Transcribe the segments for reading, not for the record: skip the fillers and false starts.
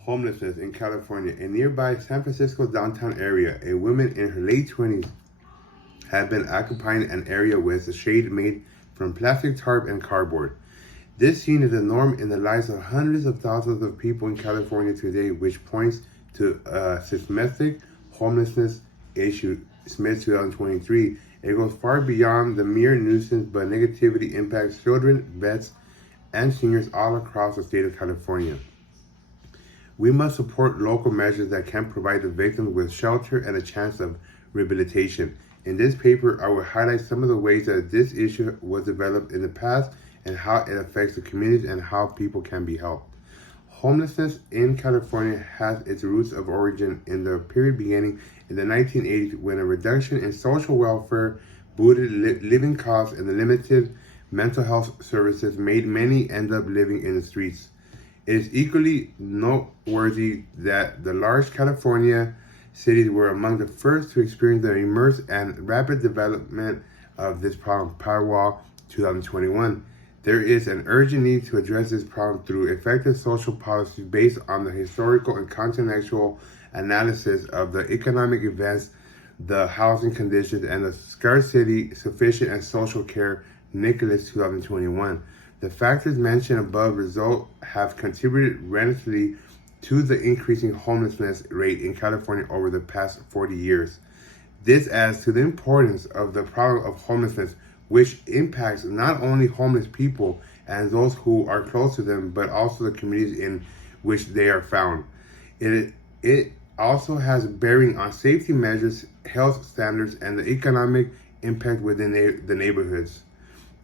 homelessness in California. In nearby San Francisco's downtown area, a woman in her late 20s had been occupying an area with a shade made from plastic tarp and cardboard. This scene is the norm in the lives of hundreds of thousands of people in California today, which points to a systematic homelessness issue, Smith 2023. It goes far beyond the mere nuisance, but negativity impacts children, vets, and seniors all across the state of California. We must support local measures that can provide the victims with shelter and a chance of rehabilitation. In this paper, I will highlight some of the ways that this issue was developed in the past and how it affects the communities and how people can be helped. Homelessness in California has its roots of origin in the period beginning in the 1980s, when a reduction in social welfare, boosted living costs, and the limited mental health services made many end up living in the streets. It is equally noteworthy that the large California cities were among the first to experience the immense and rapid development of this problem. Powell 2021. There is an urgent need to address this problem through effective social policies based on the historical and contextual analysis of the economic events, the housing conditions, and the scarcity, sufficient, and social care. Nicholas 2021. The factors mentioned above have contributed renitently to the increasing homelessness rate in California over the past 40 years. This adds to the importance of the problem of homelessness, which impacts not only homeless people and those who are close to them, but also the communities in which they are found. It also has bearing on safety measures, health standards, and the economic impact within the neighborhoods.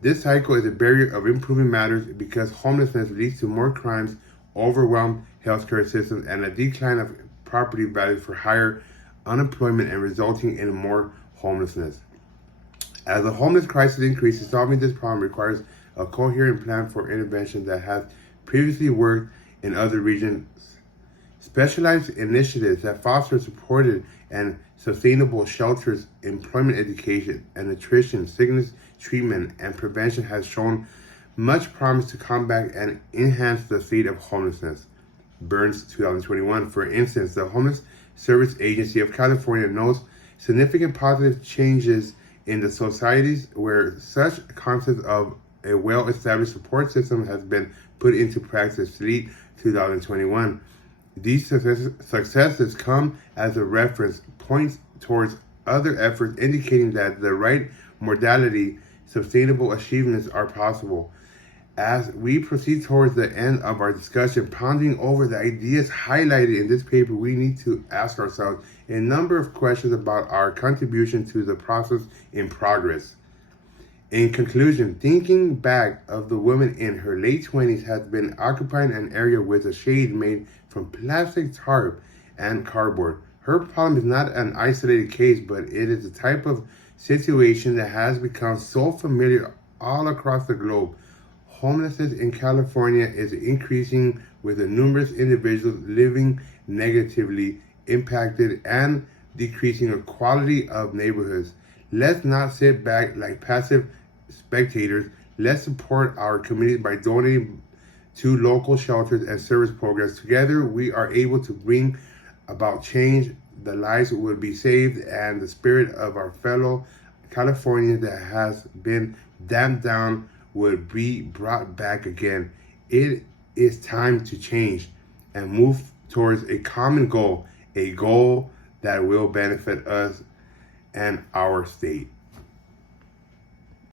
This cycle is a barrier of improving matters because homelessness leads to more crimes, overwhelmed healthcare systems, and a decline of property values for higher unemployment and resulting in more homelessness. As the homeless crisis increases, solving this problem requires a coherent plan for intervention that has previously worked in other regions. Specialized initiatives that foster supported and sustainable shelters, employment, education, and nutrition, sickness treatment, and prevention has shown much promise to combat and enhance the state of homelessness. Burns 2021. For instance, the Homeless Service Agency of California notes significant positive changes in the societies where such concept of a well-established support system has been put into practice. Lee 2021. These successes come as a reference point towards other efforts indicating that the right modality, sustainable achievements are possible. As we proceed towards the end of our discussion, pondering over the ideas highlighted in this paper, we need to ask ourselves a number of questions about our contribution to the process in progress. In conclusion, thinking back of the woman in her late 20s has been occupying an area with a shade made from plastic tarp and cardboard. Her problem is not an isolated case, but it is a type of situation that has become so familiar all across the globe. Homelessness in California is increasing, with the numerous individuals living negatively impacted and decreasing the quality of neighborhoods. Let's not sit back like passive spectators. Let's support our communities by donating to local shelters and service programs. Together, we are able to bring about change. The lives will be saved, and the spirit of our fellow Californians that has been damped down would be brought back again. It is time to change and move towards a common goal, a goal that will benefit us and our state.